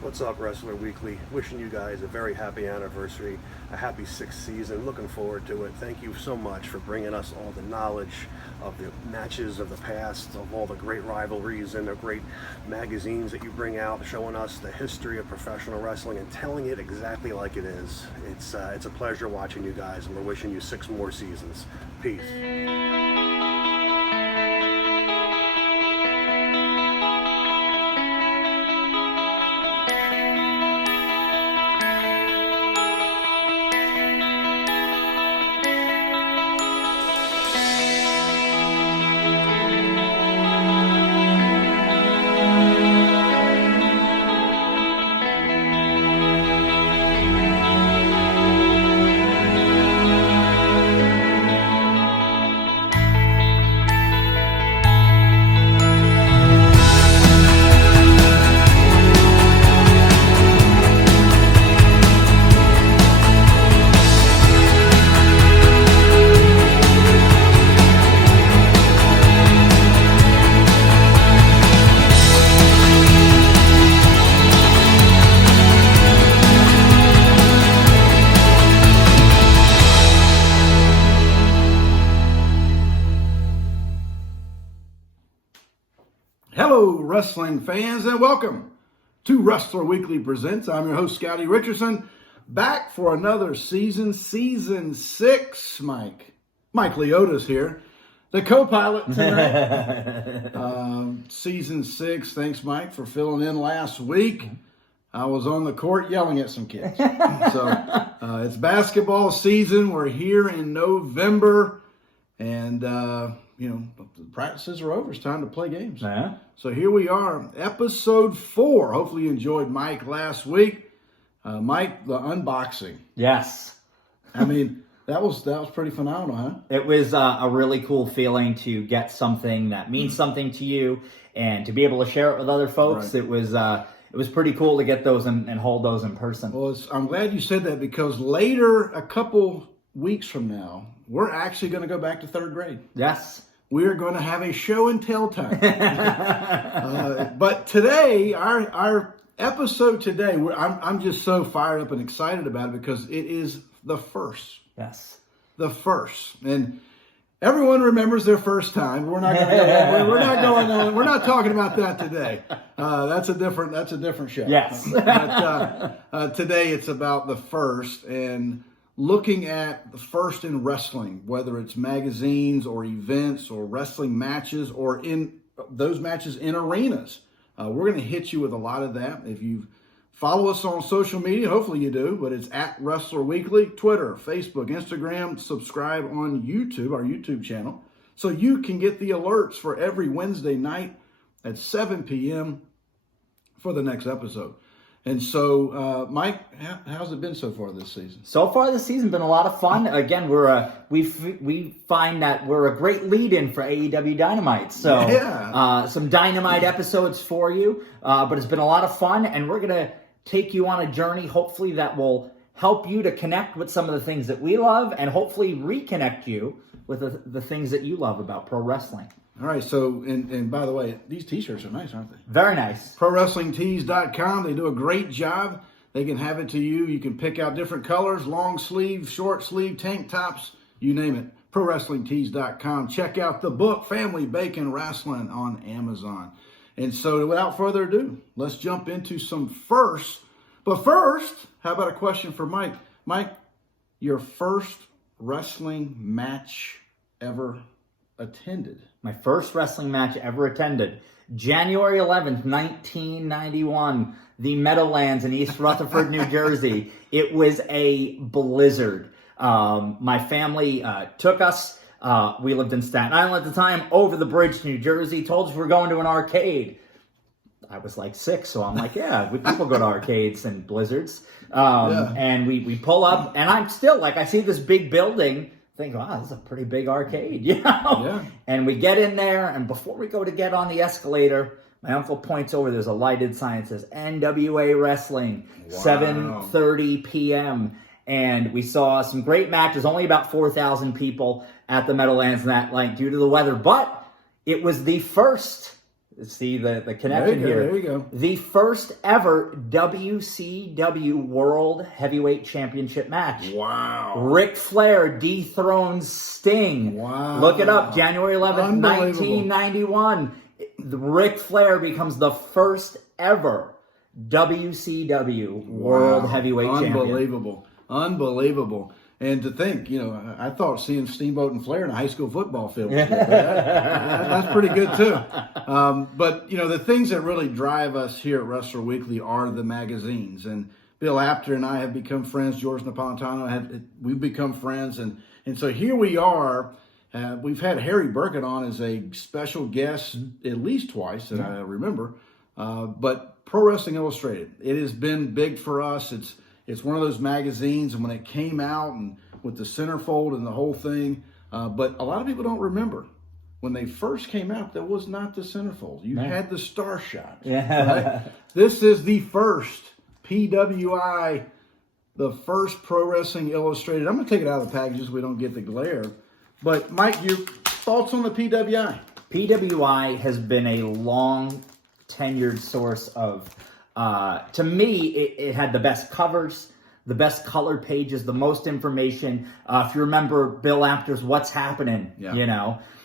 What's up, Wrestler Weekly? Wishing you guys a very happy anniversary, a happy 6th season. Looking forward to it. Thank you so much for bringing us all the knowledge of the matches of the past, of all the great rivalries and the great magazines that you bring out, showing us the history of professional wrestling and telling it exactly like it is. It's a pleasure watching you guys, and we're wishing you 6 more seasons. Peace. Hello, wrestling fans, and welcome to Wrestler Weekly Presents. I'm your host, Scottie Richardson, back for another season 6. Mike Leota's here, the co-pilot tonight. Season 6. Thanks, Mike, for filling in last week. I was on the court yelling at some kids. So it's basketball season. We're here in November, and the practices are over. It's time to play games. Yeah. So here we are, episode 4. Hopefully you enjoyed Mike last week. Mike, the unboxing. Yes. I mean, that was pretty phenomenal, huh? It was a really cool feeling to get something that means something to you and to be able to share it with other folks. Right. It was pretty cool to get those and hold those in person. Well, I'm glad you said that, because later, a couple weeks from now, we're actually going to go back to 3rd grade. Yes. We're going to have a show and tell time. But today, our episode today, I'm just so fired up and excited about it because it is the first. Yes. The first. And everyone remembers their first time. We're not going to we're not going on. We're not talking about that today. That's a different show. Yes. But today it's about the first, and looking at the first in wrestling, whether it's magazines or events or wrestling matches or in those matches in arenas. We're going to hit you with a lot of that. If you follow us on social media, hopefully you do, but it's at Wrestler Weekly, Twitter, Facebook, Instagram. Subscribe on YouTube, our YouTube channel, so you can get the alerts for every Wednesday night at 7 p.m. for the next episode. And so, Mike, how's it been so far this season? So far this season been a lot of fun. Again, we find that we're a great lead-in for AEW Dynamite. So some Dynamite episodes for you. But it's been a lot of fun, and we're going to take you on a journey, hopefully, that will help you to connect with some of the things that we love and hopefully reconnect you with the things that you love about pro wrestling. All right, so, and by the way, these T-shirts are nice, aren't they? Very nice. ProWrestlingTees.com. They do a great job. They can have it to you. You can pick out different colors, long sleeve, short sleeve, tank tops, you name it. ProWrestlingTees.com. Check out the book, Family Bacon Wrestling, on Amazon. And so, without further ado, let's jump into some firsts. But first, how about a question for Mike? Mike, your first wrestling match ever attended? My first wrestling match ever attended, January 11th, 1991, the Meadowlands in East Rutherford, New Jersey. It was a blizzard. My family took us. We lived in Staten Island at the time, over the bridge to New Jersey, told us we're going to an arcade. I was like 6, so I'm like, yeah, people go to arcades and blizzards. And we pull up, and I'm still like, I see this big building, think, wow, this is a pretty big arcade, you know? Yeah. And we get in there, and before we go to get on the escalator, my uncle points over, there's a lighted sign that says NWA Wrestling, 7:30 p.m. And we saw some great matches, only about 4,000 people at the Meadowlands that night due to the weather. But it was the first See the connection here. There you go. The first ever WCW World Heavyweight Championship match. Wow. Ric Flair dethrones Sting. Wow. Look it up. January 11th, Unbelievable. 1991. Ric Flair becomes the first ever WCW World Heavyweight Champion. Unbelievable. Unbelievable. And to think, I thought seeing Steamboat and Flair in a high school football field was good. That's pretty good, too. But, the things that really drive us here at Wrestler Weekly are the magazines. And Bill Apter and I have become friends. George Napolitano, we've become friends. And so here we are. We've had Harry Burkett on as a special guest at least twice that I remember. But Pro Wrestling Illustrated, it has been big for us. It's one of those magazines, and when it came out and with the centerfold and the whole thing, but a lot of people don't remember. When they first came out, there was not the centerfold. You had the star shot. Yeah. Right? This is the first PWI, the first Pro Wrestling Illustrated. I'm going to take it out of the package so we don't get the glare. But, Mike, your thoughts on the PWI? PWI has been a long tenured source of, to me, it had the best covers, the best colored pages, the most information. If you remember Bill Apter's What's Happening,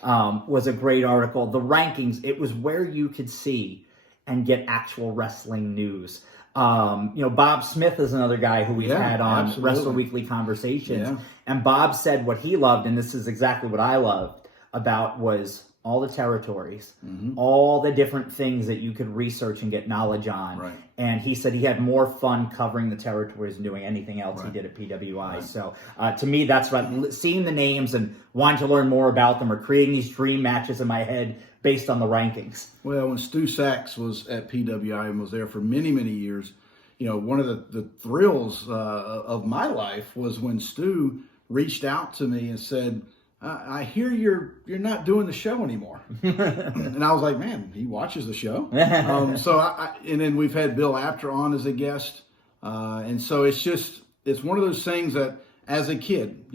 was a great article. The rankings, it was where you could see and get actual wrestling news. Bob Smith is another guy who we've had on Wrestler Weekly Conversations. Yeah. And Bob said what he loved, and this is exactly what I loved about, was all the territories, all the different things that you could research and get knowledge on. Right. And he said he had more fun covering the territories than doing anything else he did at PWI. Right. So to me, that's what, seeing the names and wanting to learn more about them or creating these dream matches in my head based on the rankings. Well, when Stu Sachs was at PWI and was there for many, many years, one of the thrills of my life was when Stu reached out to me and said, I hear you're not doing the show anymore. And I was like, man, he watches the show. And then we've had Bill Apter on as a guest. And so it's one of those things that as a kid,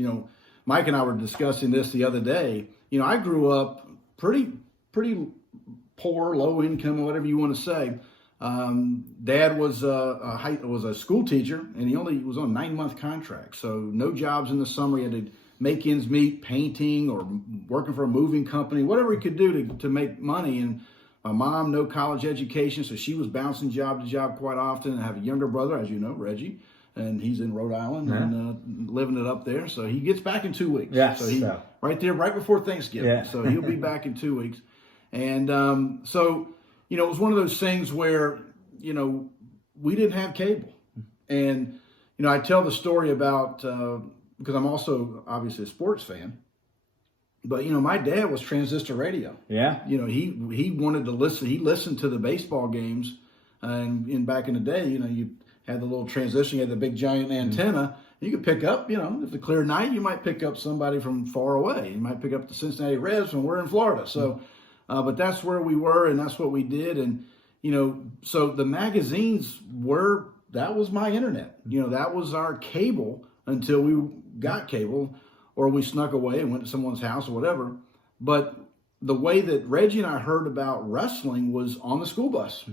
Mike and I were discussing this the other day. I grew up pretty poor, low income, or whatever you want to say. Dad was a school teacher, and he only was on a 9-month contract. So no jobs in the summer. He had to make ends meet, painting or working for a moving company, whatever he could do to make money. And my mom, no college education, so she was bouncing job to job quite often. I have a younger brother, as you know, Reggie, and he's in Rhode Island and living it up there. So he gets back in 2 weeks. Yes. So right there, right before Thanksgiving. Yeah. So he'll be back in 2 weeks. And it was one of those things where, we didn't have cable. And, I tell the story about, because I'm also obviously a sports fan, but, my dad was transistor radio. Yeah. He wanted to listen. He listened to the baseball games. And back in the day, you had the little transistor, you had the big giant antenna. You could pick up, if it's a clear night, you might pick up somebody from far away. You might pick up the Cincinnati Reds when we're in Florida. So, but that's where we were, and that's what we did. And, so the magazines that was my internet. That was our cable until we got cable, or we snuck away and went to someone's house or whatever. But the way that Reggie and I heard about wrestling was on the school bus.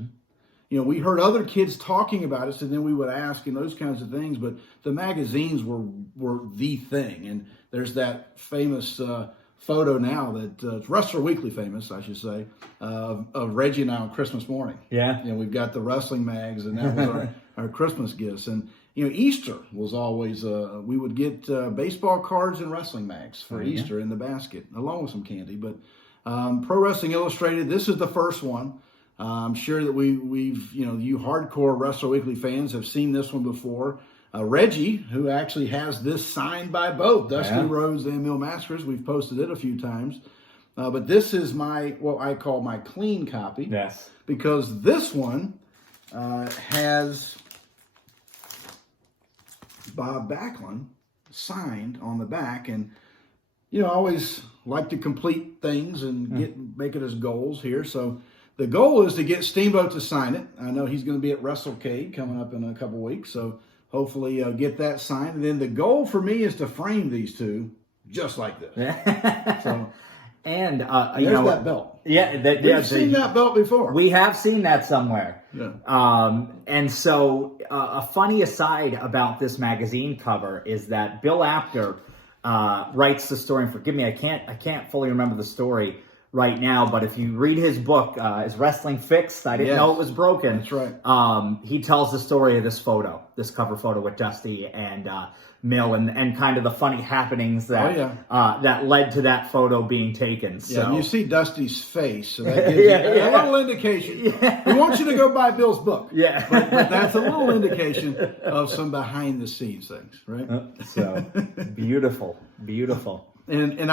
We heard other kids talking about it, so then we would ask and those kinds of things. But the magazines were the thing. And there's that famous photo now that Wrestler Weekly famous, I should say, of Reggie and I on Christmas morning. Yeah. We've got the wrestling mags, and that was our Christmas gifts. And, Easter was always, we would get baseball cards and wrestling mags for Easter in the basket, along with some candy. But Pro Wrestling Illustrated, this is the first one. I'm sure that we've you hardcore Wrestler Weekly fans have seen this one before. Reggie, who actually has this signed by both Dusty Rhodes and Mil Masters. We've posted it a few times. But this is what I call my clean copy. Yes. Because this one has Bob Backlund signed on the back. And, I always like to complete things and make it as goals here. So the goal is to get Steamboat to sign it. I know he's going to be at WrestleCade coming up in a couple weeks. So hopefully get that signed. And then the goal for me is to frame these two just like this. And There's that belt. Yeah, We've seen that belt before. We have seen that somewhere. Yeah. And so a funny aside about this magazine cover is that Bill Apter writes the story. And forgive me, I can't fully remember the story right now, but if you read his book, Is Wrestling Fixed? I didn't know it was broken. That's right. He tells the story of this cover photo with Dusty and Mill, and kind of the funny happenings that that led to that photo being taken. So. Yeah, you see Dusty's face, so that gives you a little indication. We want you to go buy Bill's book. Yeah. But that's a little indication of some behind the scenes things, right? So beautiful. And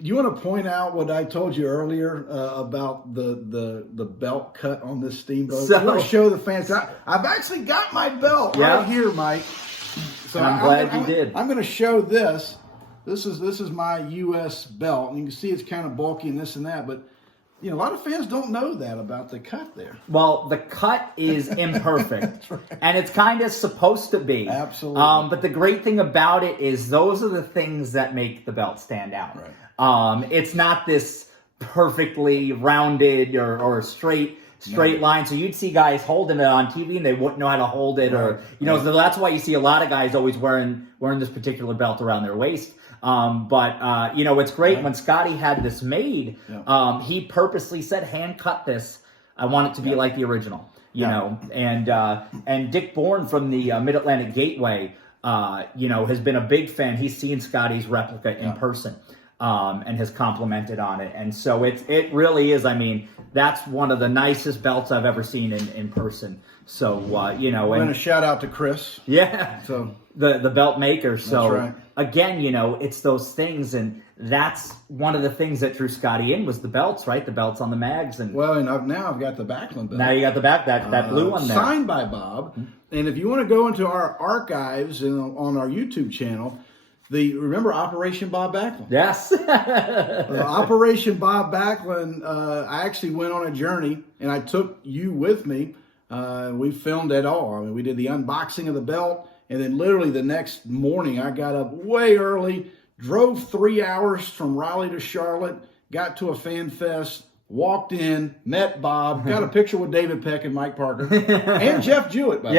you want to point out what I told you earlier about the belt cut on this Steamboat? So, you want to show the fans? I've actually got my belt right here, Mike. So I'm glad you did. I'm going to show this. This is my U.S. belt, and you can see it's kind of bulky and this and that, but a lot of fans don't know that about the cut there. Well, the cut is imperfect, right. And it's kind of supposed to be. Absolutely. But the great thing about it is those are the things that make the belt stand out. Right. It's not this perfectly rounded or straight line. So you'd see guys holding it on TV and they wouldn't know how to hold it, or so that's why you see a lot of guys always wearing this particular belt around their waist. But it's great when Scottie had this made. He purposely said, "Hand cut this. I want it to be like the original." You know, and Dick Bourne from the Mid Atlantic Gateway, has been a big fan. He's seen Scottie's replica in person. And has complimented on it. And so it really is, I mean, that's one of the nicest belts I've ever seen in person. So, we're going to shout out to Chris. Yeah. So the belt maker. So that's right. Again, it's those things, and that's one of the things that drew Scottie in was the belts, right? The belts on the mags. And now I've got the Backlund belt. Now you got the that blue one there. Signed by Bob. And if you want to go into our archives on our YouTube channel, remember Operation Bob Backlund? Yes. Operation Bob Backlund, I actually went on a journey, and I took you with me. We filmed it all. I mean, we did the unboxing of the belt, and then literally the next morning, I got up way early, drove 3 hours from Raleigh to Charlotte, got to a fan fest, walked in, met Bob, got a picture with David Peck and Mike Parker, and Jeff Jewett, by the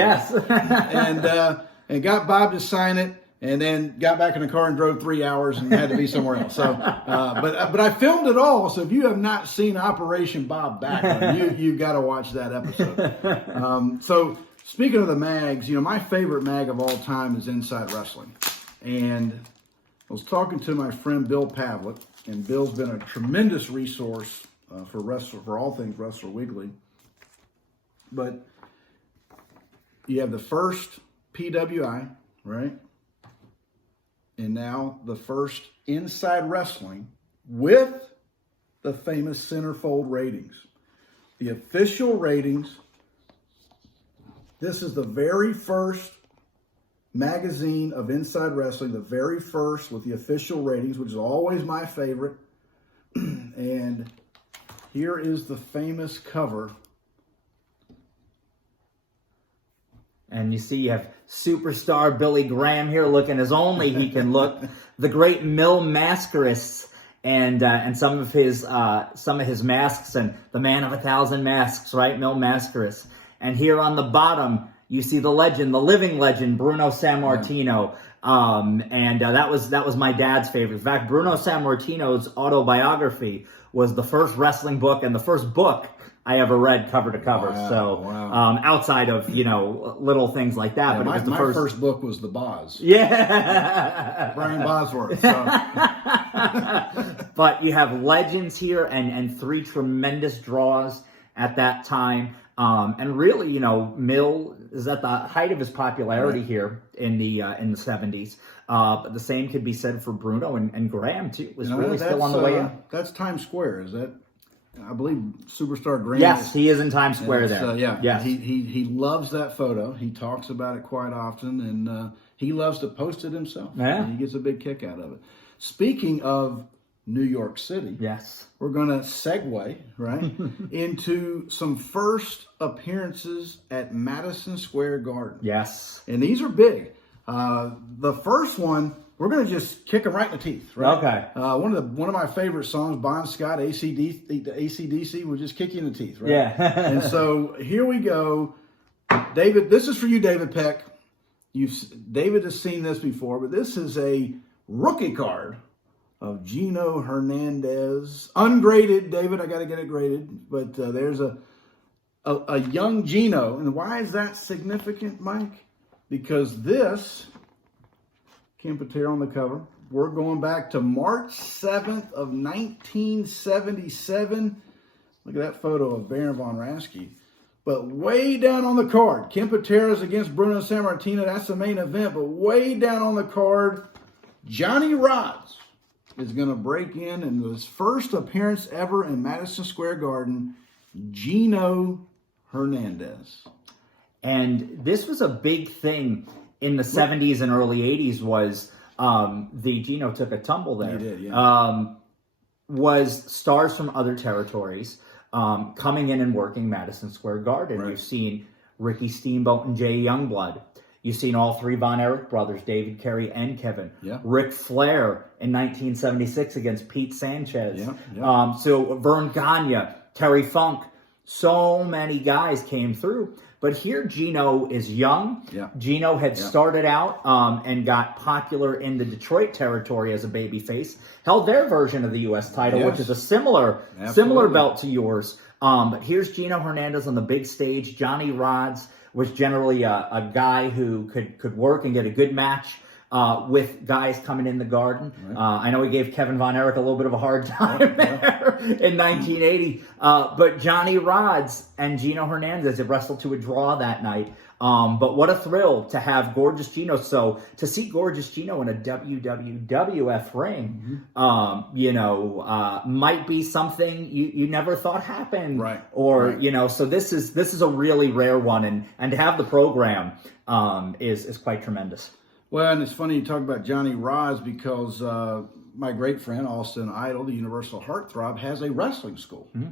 way. And got Bob to sign it. And then got back in the car and drove 3 hours and had to be somewhere else. So, but I filmed it all. So if you have not seen Operation Bob Backlund, you've got to watch that episode. So speaking of the mags, my favorite mag of all time is Inside Wrestling. And I was talking to my friend Bill Pavlik, and Bill's been a tremendous resource for all things Wrestler Weekly. But you have the first PWI, right? And now the first Inside Wrestling with the famous centerfold ratings. The official ratings. This is the very first magazine of Inside Wrestling, the very first with the official ratings, which is always my favorite. And here is the famous cover. And you see you have superstar Billy Graham here looking as only he can look. The great Mill Mascarists and some of his masks, and the man of 1,000 masks, right? Mill Mascarists. And here on the bottom, you see the legend, the living legend, Bruno Sammartino. That was my dad's favorite. In fact, Bruno Sammartino's autobiography was the first wrestling book and the first book I ever read cover to cover. Wow. Outside of, little things like that. Yeah, but it was my first book was The Boz. Yeah. Brian Bosworth. So. But you have legends here and 3 tremendous draws at that time. And really, Mill is at the height of his popularity here in the 70s. But the same could be said for Bruno and Graham too. Was really still on the way in. That's Times Square, is that? I believe Superstar Graham. Yes, he is in Times Square there. Yes. He loves that photo. He talks about it quite often, and he loves to post it himself. Yeah. He gets a big kick out of it. Speaking of New York City, yes, we're going to segue right into some first appearances at Madison Square Garden. Yes, and these are big. The first one we're gonna just kick them right in the teeth, right? Okay. One of my favorite songs, Bon Scott, AC/DC, will just kick you in the teeth, right? Yeah. And so here we go, David. This is for you, David Peck. David has seen this before, but this is a rookie card of Gino Hernandez, ungraded. David, I got to get it graded, but there's a young Gino, and why is that significant, Mike? Because this, Ken Patera on the cover, we're going back to March 7th of 1977. Look at that photo of Baron von Raschke. But way down on the card, Ken Patera's against Bruno Sammartino. That's the main event. But way down on the card, Johnny Rodz is going to break in his first appearance ever in Madison Square Garden, Gino Hernandez. And this was a big thing in the 70s and early 80s was the Gino took a tumble there. He did, yeah. Was stars from other territories coming in and working Madison Square Garden. Right. You've seen Ricky Steamboat and Jay Youngblood. You've seen all three Von Erich brothers, David, Kerry, and Kevin. Yeah. Ric Flair in 1976 against Pete Sanchez. Yeah, yeah. So Vern Gagne, Terry Funk. So many guys came through. But here Gino is young. Yeah. Gino had started out and got popular in the Detroit territory as a babyface. Held their version of the U.S. title, which is a similar belt to yours. But here's Gino Hernandez on the big stage. Johnny Rodz was generally a guy who could work and get a good match with guys coming in the Garden. Right. I know he gave Kevin Von Erich a little bit of a hard time there in 1980. But Johnny Rodz and Gino Hernandez had wrestled to a draw that night. But what a thrill to have Gorgeous Gino. So to see Gorgeous Gino in a WWF ring, might be something you never thought happened. Right. Or, so this is a really rare one. And to have the program is quite tremendous. Well, and it's funny you talk about Johnny Rodz because my great friend, Austin Idol, the Universal Heartthrob, has a wrestling school. Mm-hmm.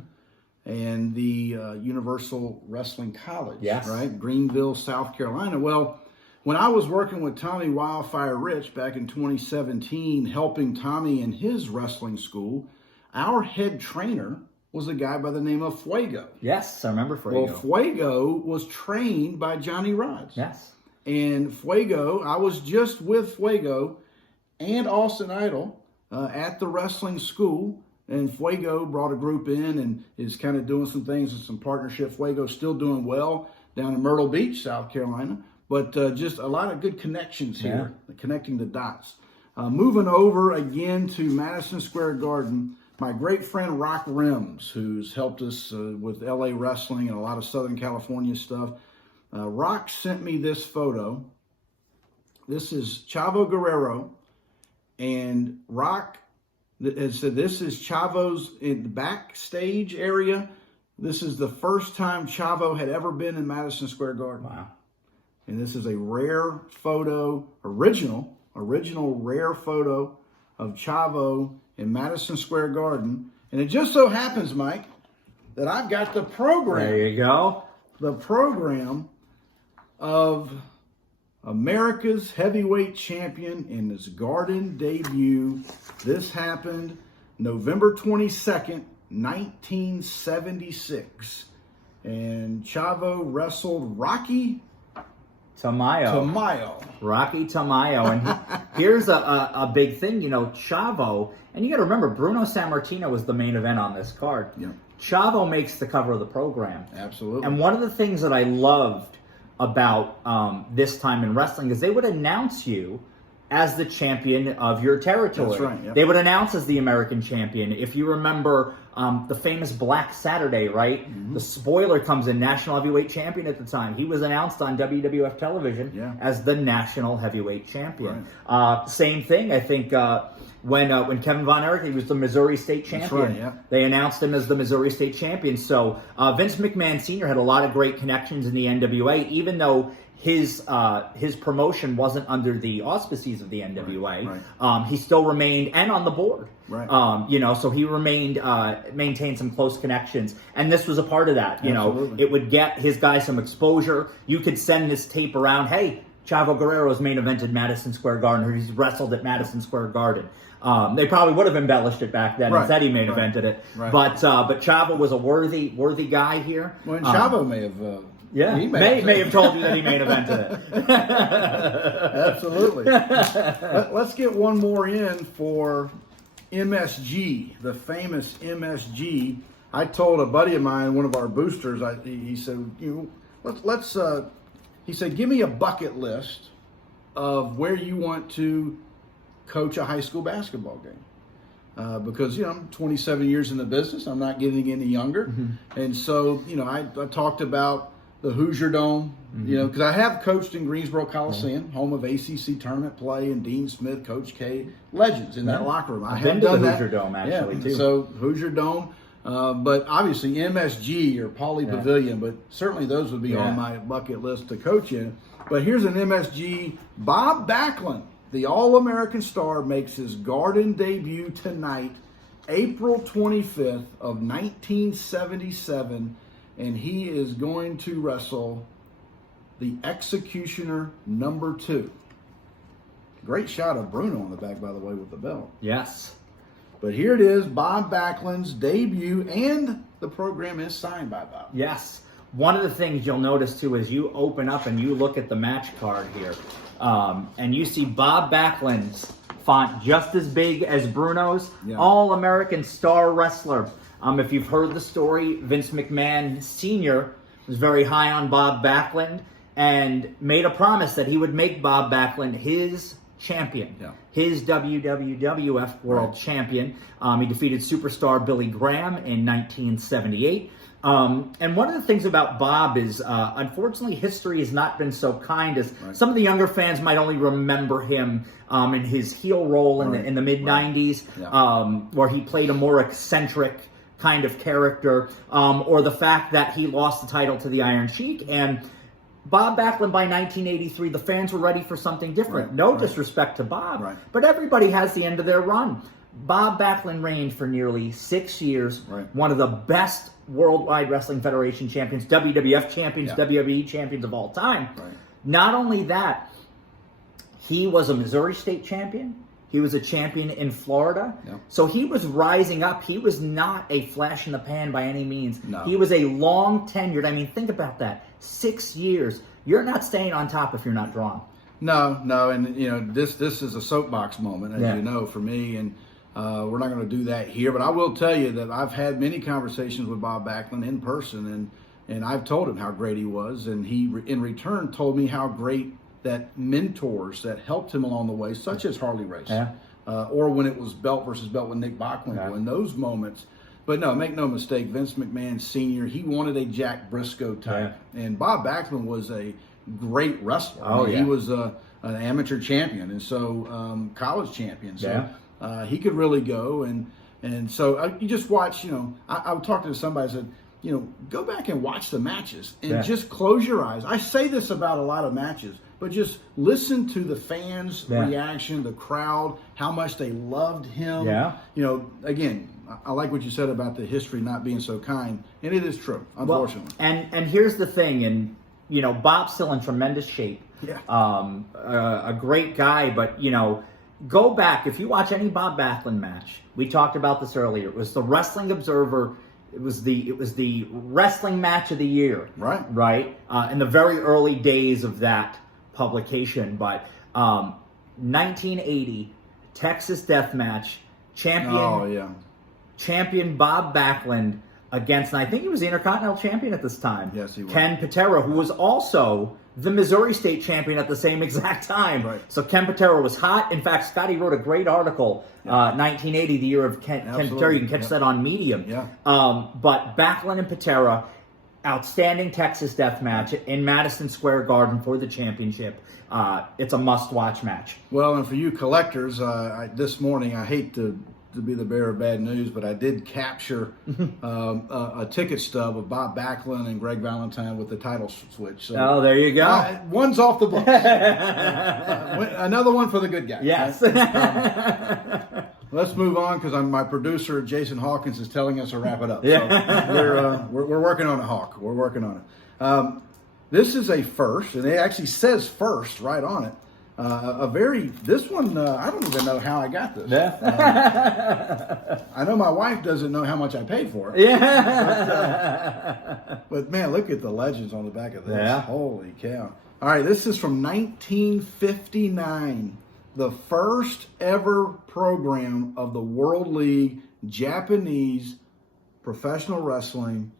And the Universal Wrestling College, right? Greenville, South Carolina. Well, when I was working with Tommy Wildfire Rich back in 2017, helping Tommy in his wrestling school, our head trainer was a guy by the name of Fuego. Yes, I remember Fuego. Well, Fuego was trained by Johnny Rodz. Yes. And Fuego, I was just with Fuego and Austin Idol at the wrestling school. And Fuego brought a group in and is kind of doing some things and some partnership. Fuego's still doing well down in Myrtle Beach, South Carolina. But just a lot of good connections here, connecting the dots. Moving over again to Madison Square Garden, my great friend Rock Rims, who's helped us with LA wrestling and a lot of Southern California stuff. Rock sent me this photo. This is Chavo Guerrero, and Rock said this is Chavo's in the backstage area. This is the first time Chavo had ever been in Madison Square Garden. Wow. And this is a rare photo, original rare photo of Chavo in Madison Square Garden. And it just so happens, Mike, that I've got the program. There you go. The program of America's heavyweight champion in his Garden debut. This happened November 22nd, 1976. And Chavo wrestled Rocky Tamayo. Rocky Tamayo. And here's a big thing, Chavo, and you got to remember, Bruno Sammartino was the main event on this card. Yeah. Chavo makes the cover of the program. Absolutely. And one of the things that I loved about this time in wrestling is they would announce you as the champion of your territory. That's right. Yep. They would announce as the American champion. If you remember the famous Black Saturday, right? Mm-hmm. The spoiler comes in, national heavyweight champion at the time. He was announced on WWF television as the national heavyweight champion. Right. Same thing, I think, when Kevin Von Erich, he was the Missouri State champion. Right, They announced him as the Missouri State champion. So Vince McMahon Sr. had a lot of great connections in the NWA, even though his promotion wasn't under the auspices of the NWA. Right. He still remained and on the board. Right. So he maintained some close connections, and this was a part of that. It would get his guy some exposure. You could send this tape around. Hey, Chavo Guerrero's main evented Madison Square Garden, or he's wrestled at Madison Square Garden. They probably would have embellished it back then and said he main evented it. Right. But Chavo was a worthy guy here. Well, and Chavo may have. He may have told you that he main evented it. Absolutely. Let's get one more in for MSG, the famous MSG. I told a buddy of mine, one of our boosters, he said, he said, give me a bucket list of where you want to coach a high school basketball game. Because, I'm 27 years in the business. I'm not getting any younger. Mm-hmm. And so, I talked about the Hoosier Dome, mm-hmm. Because I have coached in Greensboro Coliseum, home of ACC tournament play, and Dean Smith, Coach K, legends in that locker room. I've been to the Hoosier Dome, actually, too. So Hoosier Dome, but obviously MSG or Pauley Pavilion, but certainly those would be on my bucket list to coach in. But here's an MSG. Bob Backlund, the All-American star, makes his Garden debut tonight, April 25th of 1977. And he is going to wrestle the Executioner #2. Great shot of Bruno on the back, by the way, with the belt. Yes. But here it is, Bob Backlund's debut, and the program is signed by Bob. Yes. One of the things you'll notice, too, is you open up and you look at the match card here, and you see Bob Backlund's font just as big as Bruno's, All-American star wrestler. If you've heard the story, Vince McMahon Sr. was very high on Bob Backlund and made a promise that he would make Bob Backlund his champion, his WWF World Champion. He defeated superstar Billy Graham in 1978. And one of the things about Bob is, unfortunately, history has not been so kind as some of the younger fans might only remember him in his heel role in the mid-90s, where he played a more eccentric kind of character, or the fact that he lost the title to the Iron Sheik. And Bob Backlund, by 1983, the fans were ready for something different. No disrespect to Bob, but everybody has the end of their run. Bob Backlund reigned for nearly 6 years, one of the best Worldwide Wrestling Federation champions, WWF champions, WWE champions of all time. Not only that, he was a Missouri State champion. He was a champion in Florida. So he was rising up. He was not a flash in the pan by any means. He was a long tenured. I mean, think about that. 6 years. You're not staying on top if you're not drawn. No, and this is a soapbox moment, as you know, for me, and we're not going to do that here. But I will tell you that I've had many conversations with Bob Backlund in person, and I've told him how great he was, and he, in return, told me how great that mentors that helped him along the way, such as Harley Race, or when it was belt versus belt with Nick Bockwinkel, in those moments. But no, make no mistake, Vince McMahon Sr., he wanted a Jack Briscoe type. And Bob Backlund was a great wrestler. He was an amateur champion, and so college champion. So he could really go. And so you just watch, I would talk to somebody, I said, go back and watch the matches and just close your eyes. I say this about a lot of matches, but just listen to the fans' reaction, the crowd, how much they loved him. Again, I like what you said about the history not being so kind, and it is true, unfortunately. Well, and here's the thing, and Bob's still in tremendous shape. A great guy, but go back, if you watch any Bob Backlund match, we talked about this earlier. It was the Wrestling Observer. It was the wrestling match of the year. Right. In the very early days of that publication, but 1980 Texas Death Match, champion Bob Backlund against, and I think he was the Intercontinental Champion at this time. Yes, he was. Ken Patera, who was also the Missouri State Champion at the same exact time. So Ken Patera was hot. In fact, Scottie wrote a great article, 1980, the year of Ken Patera. You can catch that on Medium. But Backlund and Patera, outstanding Texas Death Match in Madison Square Garden for the championship. It's a must-watch match. Well, and for you collectors, this morning, I hate to be the bearer of bad news, but I did capture a ticket stub of Bob Backlund and Greg Valentine with the title switch. So, there you go. One's off the books. Another one for the good guy. Yes. Let's move on because my producer, Jason Hawkins, is telling us to wrap it up. So we're working on it, Hawk. We're working on it. This is a first, and it actually says first right on it. This one, I don't even know how I got this. Yeah. I know my wife doesn't know how much I paid for it. Yeah. But man, look at the legends on the back of this. Yeah. Holy cow. All right, this is from 1959. The first ever program of the World League Japanese Professional Wrestling,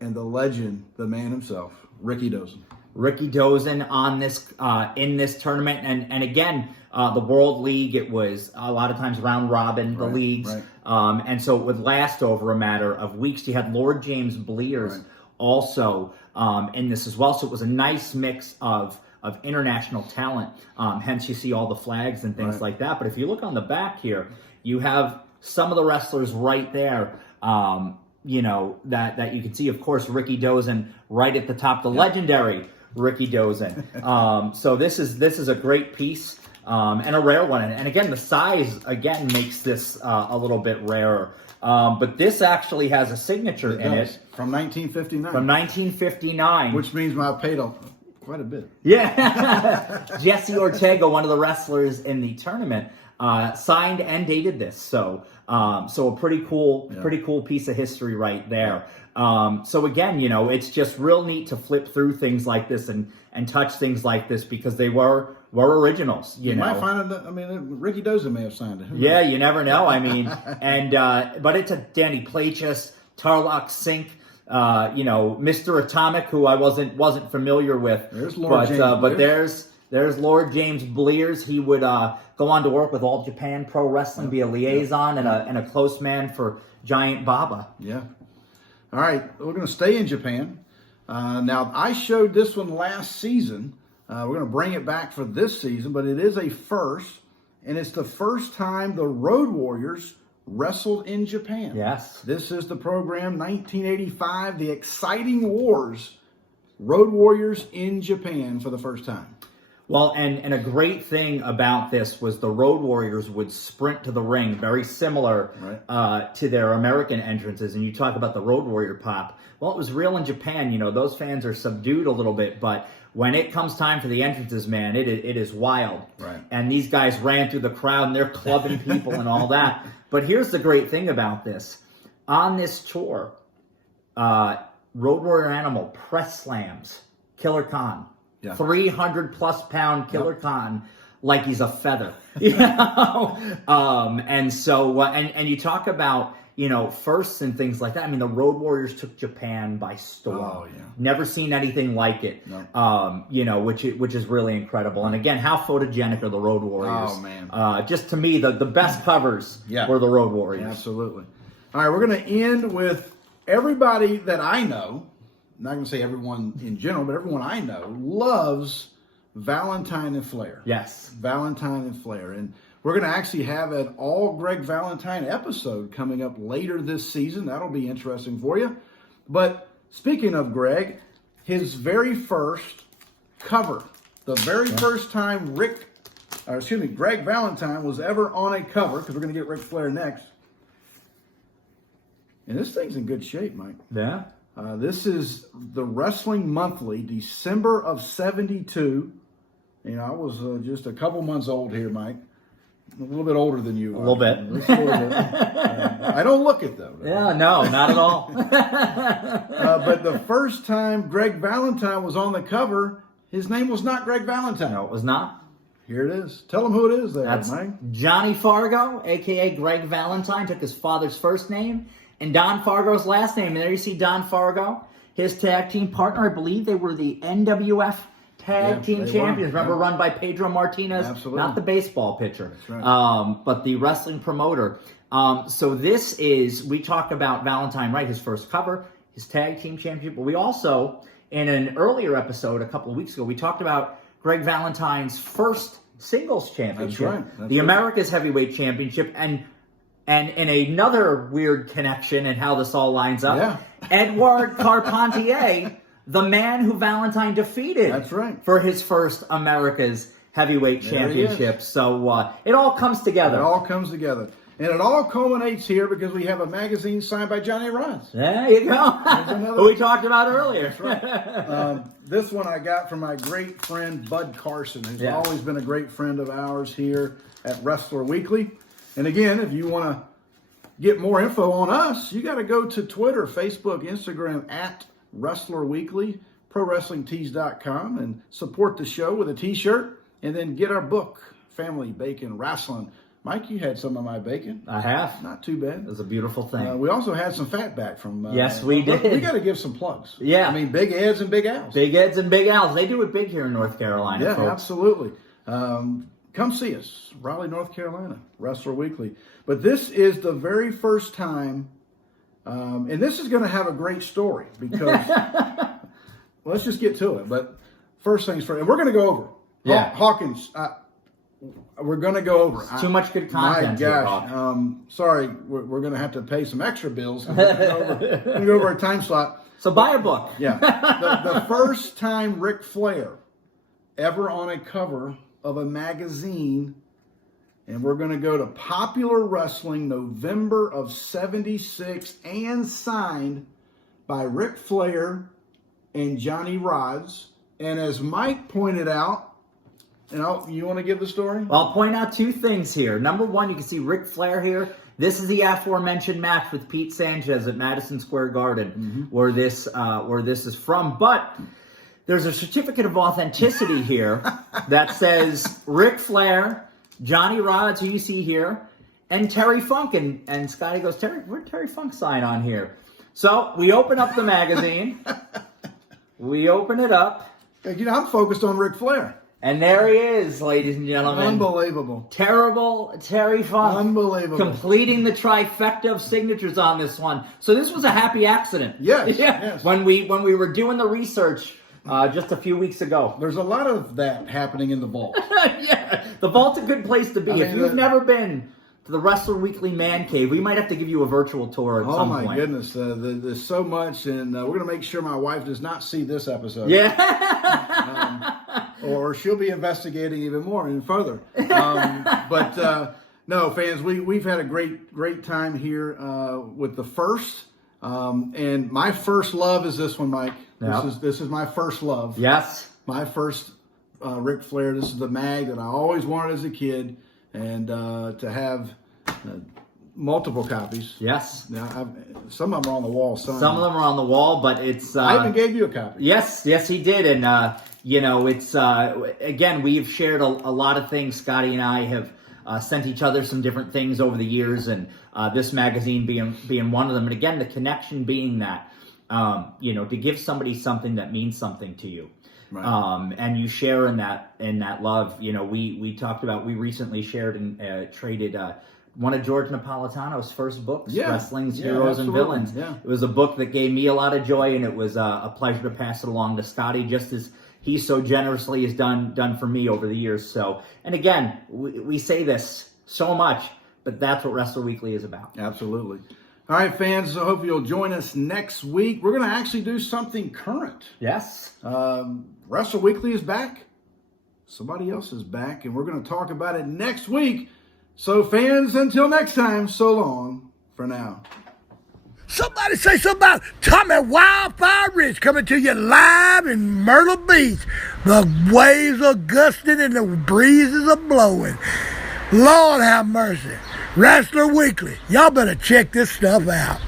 and the legend, the man himself, Ricky Dozen. Ricky Dozen on this in this tournament, and again, the World League, it was a lot of times round robin, the leagues, and so it would last over a matter of weeks. You had Lord James Blears also in this as well, so it was a nice mix of international talent. Hence, you see all the flags and things like that. But if you look on the back here, you have some of the wrestlers right there. You know, that you can see, of course, Ricky Dozen right at the top, the legendary Ricky Dozen. So this is a great piece and a rare one. And again, the size again makes this a little bit rarer. But this actually has a signature in it from 1959. From 1959, which means I paid quite a bit. Yeah, Jesse Ortega, one of the wrestlers in the tournament, signed and dated this. So a pretty cool piece of history right there. So again, you know, it's just real neat to flip through things like this and touch things like this because they were originals. You know, might find it. I mean, Ricky Dozen may have signed it. Yeah, you never know. I mean, and but it's a Danny Plachis, Tarlock Sink. You know, Mr. Atomic, who I wasn't familiar with. There's Lord James Blears. But there's Lord James Blears. He would go on to work with All Japan Pro Wrestling, be a liaison and a close man for Giant Baba. Yeah. All right, we're going to stay in Japan. Now, I showed this one last season. We're going to bring it back for this season, but it is a first, and it's the first time the Road Warriors wrestled in Japan. Yes. This is the program 1985, The Exciting Wars, Road Warriors in Japan for the first time. Well, and a great thing about this was the Road Warriors would sprint to the ring, very similar to their American entrances. And you talk about the Road Warrior pop. Well, it was real in Japan. You know, those fans are subdued a little bit, but when it comes time for the entrances, man, it is wild. Right. And these guys ran through the crowd and they're clubbing people and all that. But here's the great thing about this. On this tour, Road Warrior Animal press slams Killer Khan. 300+ pound Killer Khan like he's a feather. You know? And so, and you talk about, you know, firsts and things like that. I mean, the Road Warriors took Japan by storm. Oh, yeah. Never seen anything like it. No. You know, which is really incredible. And again, how photogenic are the Road Warriors? Oh, man. Just to me, the best covers were the Road Warriors. Absolutely. All right, we're going to end with everybody that I know. I'm not going to say everyone in general, but everyone I know loves Valentine and Flair. Yes. Valentine and Flair. And we're going to actually have an all Greg Valentine episode coming up later this season. That'll be interesting for you. But speaking of Greg, his very first cover, the very first time Greg Valentine was ever on a cover, because we're going to get Ric Flair next. And this thing's in good shape, Mike. Yeah. This is the Wrestling Monthly, December of '72. You know, I was just a couple months old here, Mike. A little bit older than you. A little bit. I don't look it, though. Yeah, no, not at all. But the first time Greg Valentine was on the cover, his name was not Greg Valentine. No, it was not. Here it is. Tell them who it is there, That's Mike. Johnny Fargo, a.k.a. Greg Valentine, took his father's first name and Don Fargo's last name. And there you see Don Fargo, his tag team partner. I believe they were the NWF Tag Team Champions. Remember, run by Pedro Martinez? Absolutely. Not the baseball pitcher, That's right. but the wrestling promoter. So this is, we talk about Valentine, right? His first cover, his tag team championship. But we also, in an earlier episode a couple of weeks ago, we talked about Greg Valentine's first singles championship. That's right. That's the right. America's Heavyweight Championship. And in another weird connection and how this all lines up, Edouard Carpentier, the man who Valentine defeated. That's right. For his first America's Heavyweight Championship. So it all comes together. It all comes together. And it all culminates here because we have a magazine signed by Johnny Hernandez. There you go. Who we talked about earlier. That's right. This one I got from my great friend Bud Carson, who's always been a great friend of ours here at Wrestler Weekly. And again, if you want to get more info on us, you got to go to Twitter, Facebook, Instagram at Wrestler Weekly, ProWrestlingTees.com, and support the show with a T-shirt, and then get our book, Family Bacon Wrestling. Mike, you had some of my bacon. I have. Not too bad. It was a beautiful thing. We also had some fat back from... yes, we did. We got to give some plugs. Yeah. I mean, Big Eds and Big Al's. Big Eds and Big Al's. They do it big here in North Carolina, Yeah, folks. absolutely. Come see us, Raleigh, North Carolina, Wrestler Weekly. But this is the very first time, and this is going to have a great story because... let's just get to it. But first things first, and we're going to go over. Yeah. Hawkins... we're going to go over. It's too much good content. My gosh. Sorry, we're going to have to pay some extra bills. We're going to go over a time slot. So buy a book. Yeah. The first time Ric Flair ever on a cover of a magazine, and we're going to go to Popular Wrestling, November of '76, and signed by Ric Flair and Johnny Rodz. And as Mike pointed out, you want to give the story? Well, I'll point out two things here. Number one, you can see Ric Flair here. This is the aforementioned match with Pete Sanchez at Madison Square Garden, where this is from. But there's a certificate of authenticity here that says Ric Flair, Johnny Rodz, who you see here, and Terry Funk. And Scottie goes, where'd Terry Funk sign on here? So we open up the magazine. We open it up. I'm focused on Ric Flair. And there he is, ladies and gentlemen. Unbelievable. Terrible Terry Funk. Unbelievable. Completing the trifecta of signatures on this one. So this was a happy accident. Yes. Yeah. Yes. When we were doing the research just a few weeks ago. There's a lot of that happening in the vault. Yeah. The vault's a good place to be. If you've never been to the Wrestler Weekly Man Cave, we might have to give you a virtual tour at some point. Oh, my goodness. There's so much, and we're going to make sure my wife does not see this episode. Yeah. Or she'll be investigating even more and further. No, fans, we've had a great time here with the first. And my first love is this one, Mike. Yep. This is my first love. Yes. My first Ric Flair. This is the mag that I always wanted as a kid. And to have multiple copies. Yes. Now, some of them are on the wall. Some of them are on the wall, but it's... I even gave you a copy. Yes, he did. And, it's... again, we've shared a lot of things. Scottie and I have sent each other some different things over the years, and this magazine being one of them. And again, the connection being that, to give somebody something that means something to you. Right. And you share in that love. We talked about, we recently shared and traded one of George Napolitano's first books, Wrestling's Heroes and Villains. Yeah. It was a book that gave me a lot of joy, and it was a pleasure to pass it along to Scottie, just as he so generously has done for me over the years. So, and again, we say this so much, but that's what Wrestler Weekly is about. Absolutely. All right, fans, I hope you'll join us next week. We're going to actually do something current. Yes. Wrestler Weekly is back. Somebody else is back, and we're going to talk about it next week. So, fans, until next time, so long for now. Somebody say something about Tommy Wildfire Rich coming to you live in Myrtle Beach. The waves are gusting and the breezes are blowing. Lord have mercy. Wrestler Weekly. Y'all better check this stuff out.